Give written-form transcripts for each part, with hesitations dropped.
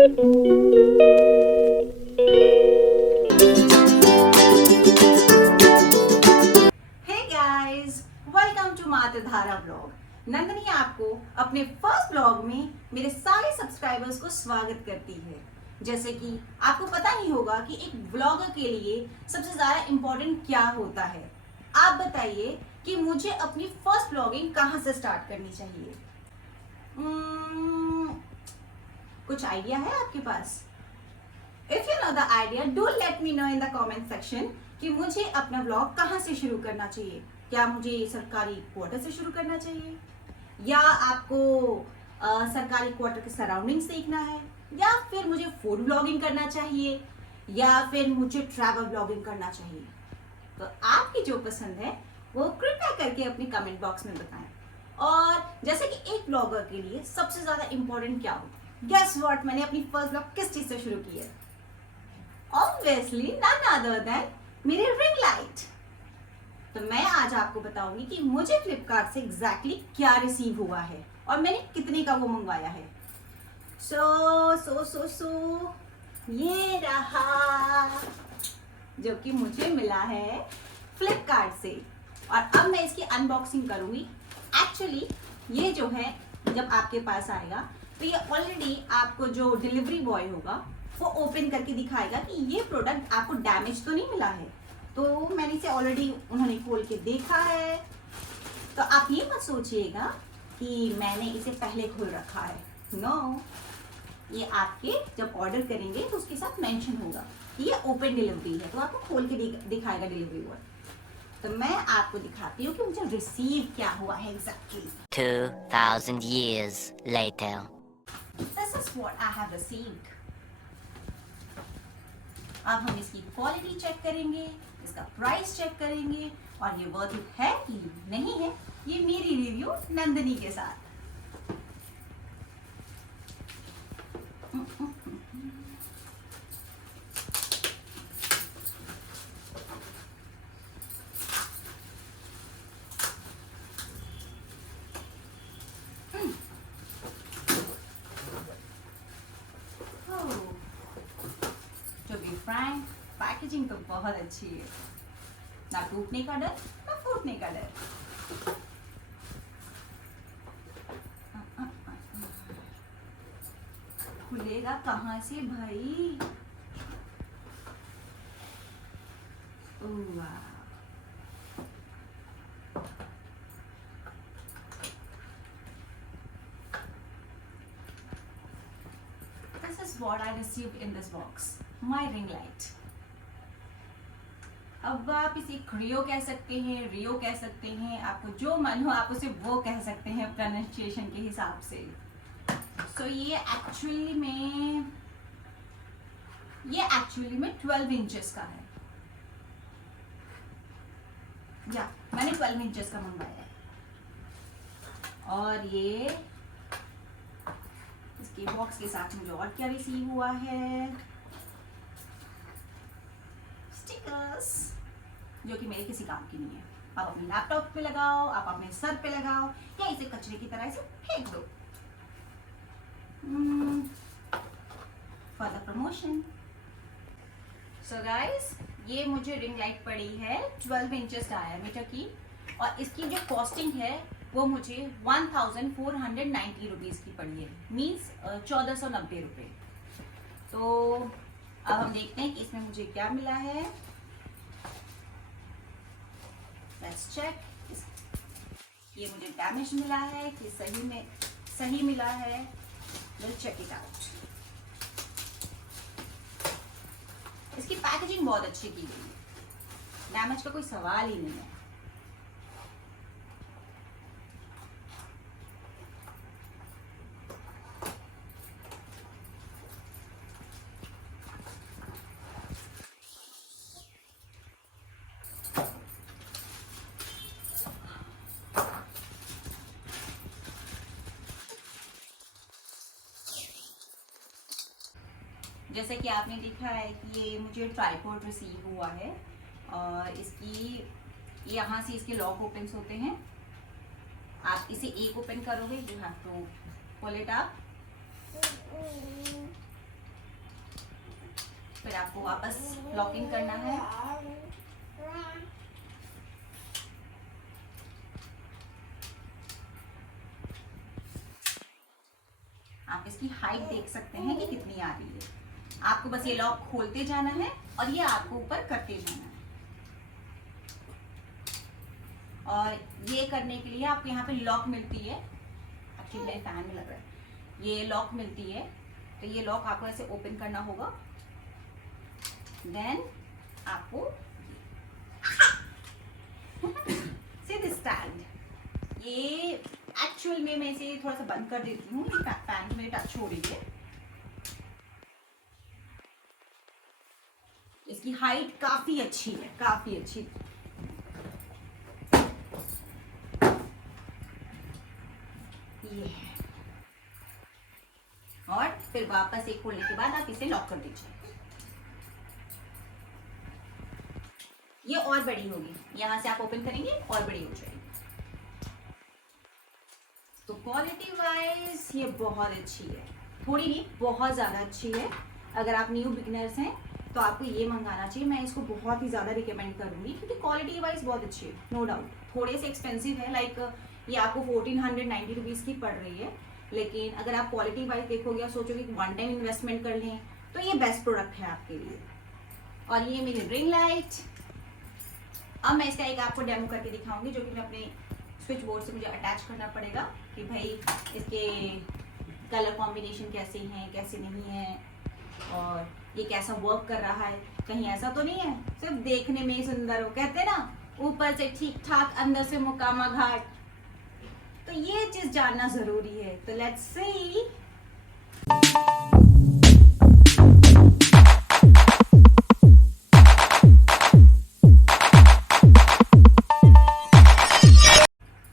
Guys, welcome to Matridhara blog. Nandani आपको अपने first blog में मेरे सारे सब्सक्राइबर्स को स्वागत करती है। जैसे कि आपको पता ही होगा कि एक ब्लॉगर के लिए सबसे ज्यादा इम्पोर्टेंट क्या होता है। आप बताइए कि मुझे अपनी फर्स्ट ब्लॉगिंग कहाँ से स्टार्ट करनी चाहिए। कुछ आइडिया है आपके पास? If you know the idea, do let me know in the comment section कि मुझे अपना ब्लॉग कहाँ से शुरू करना चाहिए। क्या मुझे सरकारी क्वार्टर से शुरू करना चाहिए, या आपको सरकारी क्वार्टर के सराउंडिंग्स देखना है, या फिर मुझे फूड ब्लॉगिंग करना चाहिए, या फिर मुझे ट्रैवल ब्लॉगिंग करना चाहिए। तो आपकी जो पसंद है वो कृपया करके अपने कमेंट बॉक्स में बताएं। और जैसे कि एक ब्लॉगर के लिए सबसे ज्यादा इंपॉर्टेंट क्या होता है, गेस व्हाट, मैंने अपनी फर्स्ट ब्लॉग किस चीज से शुरू की है? ऑब्वियसली नन अदर देन मेरी रिंग लाइट। तो मैं आज आपको बताऊंगी कि मुझे फ्लिपकार्ट से एग्जैक्टली क्या रिसीव हुआ है और मैंने कितने का वो मंगवाया है। सो ये रहा जो कि मुझे मिला है फ्लिपकार्ट से, और अब मैं इसकी अनबॉक्सिंग करूंगी। एक्चुअली ये जो है, जब आपके पास आएगा तो ये ऑलरेडी आपको जो डिलीवरी बॉय होगा वो ओपन करके दिखाएगा कि ये प्रोडक्ट आपको डैमेज तो नहीं मिला है। तो मैंने इसे ऑलरेडी उन्होंने खोल के देखा है, तो आप ये मत सोचिएगा कि मैंने इसे पहले खोल रखा है। नो, ये आपके जब ऑर्डर करेंगे तो उसके साथ मेंशन होगा कि ये ओपन डिलीवरी है, तो आपको खोल के दिखाएगा डिलीवरी बॉय। तो मैं आपको दिखाती हूँ कि मुझे रिसीव क्या हुआ है exactly. 2000 years later. This is what I have received. अब हम इसकी क्वालिटी चेक करेंगे, इसका प्राइस चेक करेंगे, और ये वर्थ इट है कि नहीं है, ये मेरी रिव्यू नंदनी के साथ। टू बी फ्रैंक, पैकेजिंग तो बहुत अच्छी है, ना टूटने का डर ना फूटने का डर। खुलेगा कहाँ से भाई? वाह, this is what I received in this box, my ring light. अब आप इसे क्रियो कह सकते हैं, रियो कह सकते हैं, आपको जो मन हो आप उसे वो कह सकते हैं प्रोनाउंसिएशन के हिसाब से। सो ये एक्चुअली में 12 इंचेस का है, या मैंने 12 इंचेस का मंगवाया है। और ये इसके बॉक्स के साथ मुझे और क्या रिसीव हुआ है, स्टिकर्स, जो कि मेरे किसी काम की नहीं है। आप अपने लैपटॉप पे लगाओ, आप अपने सर पे लगाओ, या इसे कचरे की तरह इसे फेंक दो for the promotion. So guys, ये मुझे रिंग लाइट पड़ी है 12 इंचेस डायमीटर की, और इसकी जो कॉस्टिंग है वो मुझे 1490 रुपीज की पड़ी है, मीन्स 1490 रुपये। तो अब हम देखते हैं कि इसमें मुझे क्या मिला है। लेट्स चेक, ये मुझे डैमेज मिला है कि सही मिला है। Will check it out. इसकी पैकेजिंग बहुत अच्छी की गई है, डैमेज का कोई सवाल ही नहीं है। जैसे कि आपने देखा है कि ये मुझे ट्राइपॉड रिसीव हुआ है, और इसकी यहाँ से इसके लॉक ओपन्स होते हैं। आप इसे एक ओपन करोगे, you have to pull it up, फिर आपको वापस लॉक इन करना है। आप इसकी हाइट देख सकते हैं कि कितनी आ रही है। आपको बस ये लॉक खोलते जाना है और ये आपको ऊपर करते जाना है। और ये करने के लिए आपको यहाँ पे लॉक मिलती है, एक्चुअली मेरे फैन में लग रहा है, ये लॉक मिलती है। तो ये लॉक आपको ऐसे ओपन करना होगा। देन आपको सिट स्टैंड, ये एक्चुअल में मैं इसे थोड़ा सा बंद कर देती हूँ, ये फैन में टच हो रही है। इसकी हाइट काफी अच्छी है, काफी अच्छी। ये है। और फिर वापस एक खोलने के बाद आप इसे लॉक कर दीजिए। ये और बड़ी होगी, यहां से आप ओपन करेंगे और बड़ी हो जाएगी। तो क्वालिटी वाइज ये बहुत अच्छी है, थोड़ी नहीं बहुत ज़्यादा अच्छी है। अगर आप न्यू बिगिनर्स हैं तो आपको ये मंगाना चाहिए, मैं इसको बहुत ही ज़्यादा रिकमेंड करूँगी क्योंकि क्वालिटी वाइज बहुत अच्छी है। नो डाउट थोड़े से एक्सपेंसिव है, लाइक ये आपको 1490 रुपीज़ की पड़ रही है, लेकिन अगर आप क्वालिटी वाइज देखोगे और सोचोगे कि वन टाइम इन्वेस्टमेंट कर लें तो ये बेस्ट प्रोडक्ट है आपके लिए। और ये मेरी रिंग लाइट, अब मैं इसका एक आपको डेमो करके दिखाऊंगी जो कि मैं अपने स्विच बोर्ड से मुझे अटैच करना पड़ेगा कि भाई इसके कलर कॉम्बिनेशन कैसे हैं कैसे नहीं है और ये कैसा वर्क कर रहा है। कहीं ऐसा तो नहीं है सिर्फ देखने में ही सुंदर हो, कहते ना ऊपर से ठीक ठाक अंदर से मुकामा घाट। तो ये चीज जानना जरूरी है। तो let's see.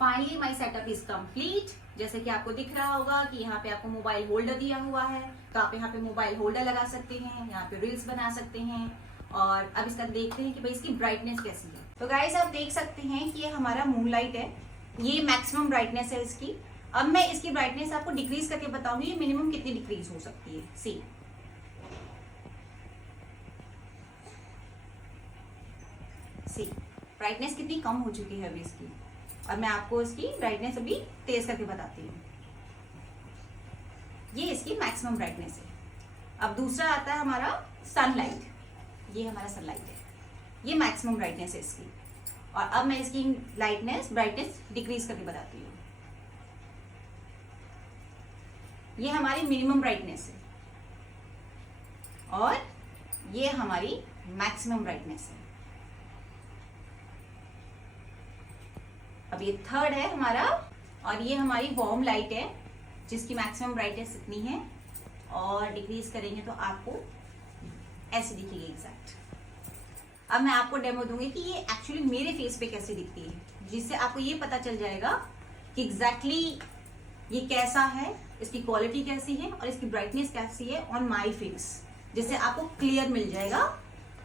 Finally my setup is complete. जैसे कि आपको दिख रहा होगा कि यहाँ पे आपको मोबाइल होल्डर दिया हुआ है, तो आप यहाँ पे मोबाइल होल्डर लगा सकते हैं, यहाँ पे रील्स बना सकते हैं। और अब इसका देखते हैं कि भाई इसकी ब्राइटनेस कैसी है। तो गाइस आप देख सकते हैं कि ये हमारा मूनलाइट है, ये मैक्सिमम ब्राइटनेस है इसकी। अब मैं इसकी ब्राइटनेस आपको डिक्रीज करके बताऊंगी मिनिमम कितनी डिक्रीज हो सकती है। सी ब्राइटनेस कितनी कम हो चुकी है अभी इसकी, और मैं आपको इसकी ब्राइटनेस अभी तेज करके बताती हूँ। ये इसकी मैक्सिमम ब्राइटनेस है। अब दूसरा आता है हमारा सनलाइट, ये हमारा सनलाइट है, ये मैक्सिमम ब्राइटनेस है इसकी। और अब मैं इसकी ब्राइटनेस डिक्रीज करके बताती हूँ। ये हमारी मिनिमम ब्राइटनेस है और ये हमारी मैक्सिमम ब्राइटनेस है। अब ये थर्ड है हमारा, और ये हमारी वार्म लाइट है जिसकी मैक्सिमम ब्राइटनेस इतनी है, और डिक्रीज करेंगे तो आपको ऐसे दिखेगी एग्जैक्ट। अब मैं आपको डेमो दूंगी कि ये एक्चुअली मेरे फेस पे कैसे दिखती है, जिससे आपको ये पता चल जाएगा कि एग्जैक्टली ये कैसा है, इसकी क्वालिटी कैसी है और इसकी ब्राइटनेस कैसी है ऑन माई फेस, जिससे आपको क्लियर मिल जाएगा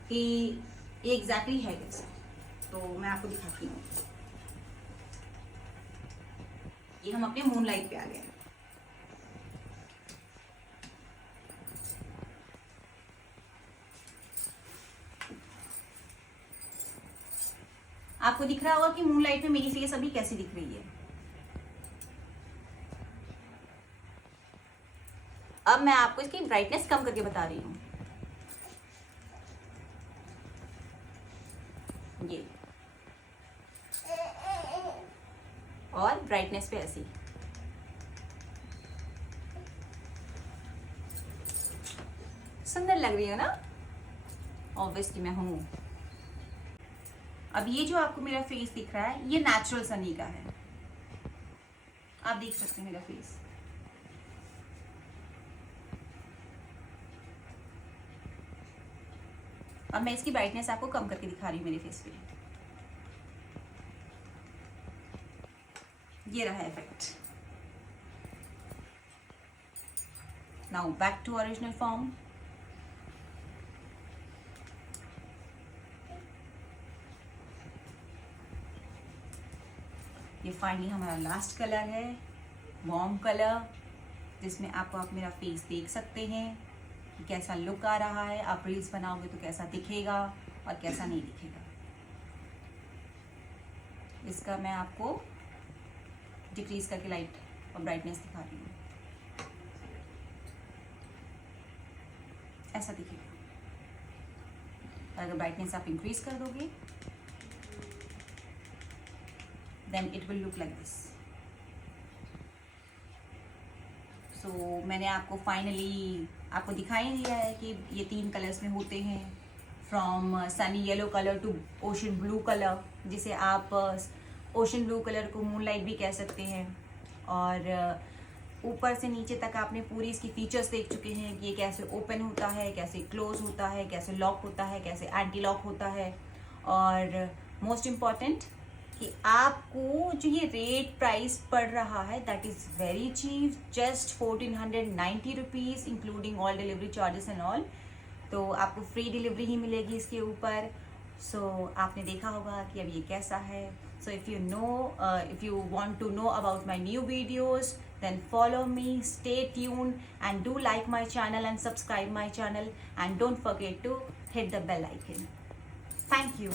कि ये एग्जैक्टली है कैसा। तो मैं आपको दिखाती हूँ। ये हम अपने मूनलाइट पे आ गए। आपको दिख रहा होगा कि मूनलाइट में मेरी फेस अभी कैसी दिख रही है। अब मैं आपको इसकी ब्राइटनेस कम करके बता रही हूँ। ये और ब्राइटनेस पे ऐसी सुंदर लग रही है ना, ऑब्वियसली मैं हूं। अब ये जो आपको मेरा फेस दिख रहा है ये नेचुरल सनी का है, आप देख सकते हैं मेरा फेस। अब मैं इसकी ब्राइटनेस आपको कम करके दिखा रही हूँ मेरे फेस पे। ये रहा effect. Now back to original form. ये फाइनली हमारा लास्ट कलर है, वार्म कलर, जिसमें आप मेरा फेस देख सकते हैं। कि कैसा लुक आ रहा है, आप रील्स बनाओगे तो कैसा दिखेगा और कैसा नहीं दिखेगा। इसका मैं आपको डिक्रीज करके लाइट और ब्राइटनेस दिखा रही हूँ। ऐसा दिखेगा। अगर ब्राइटनेस आप इंक्रीज कर दोगे then it will look like this. So मैंने आपको फाइनली आपको दिखाई दिया है कि ये 3 कलर्स में होते हैं, from sunny yellow colour to ocean blue colour, जिसे आप ओशन ब्लू कलर को मूनलाइट भी कह सकते हैं। और ऊपर से नीचे तक आपने पूरी इसकी फीचर्स देख चुके हैं कि ये कैसे ओपन होता है, कैसे क्लोज होता है, कैसे लॉक होता है, कैसे एंटी लॉक होता है। और मोस्ट इम्पॉर्टेंट कि आपको जो ये रेट प्राइस पड़ रहा है that is very cheap, just 1490 rupees including all delivery charges and all. तो आपको फ्री डिलीवरी ही मिलेगी इसके ऊपर। सो आपने देखा होगा कि अब ये कैसा है। So if you want to know about my new videos, then follow me, stay tuned, and do like my channel and subscribe my channel, and don't forget to hit the bell icon. Thank you.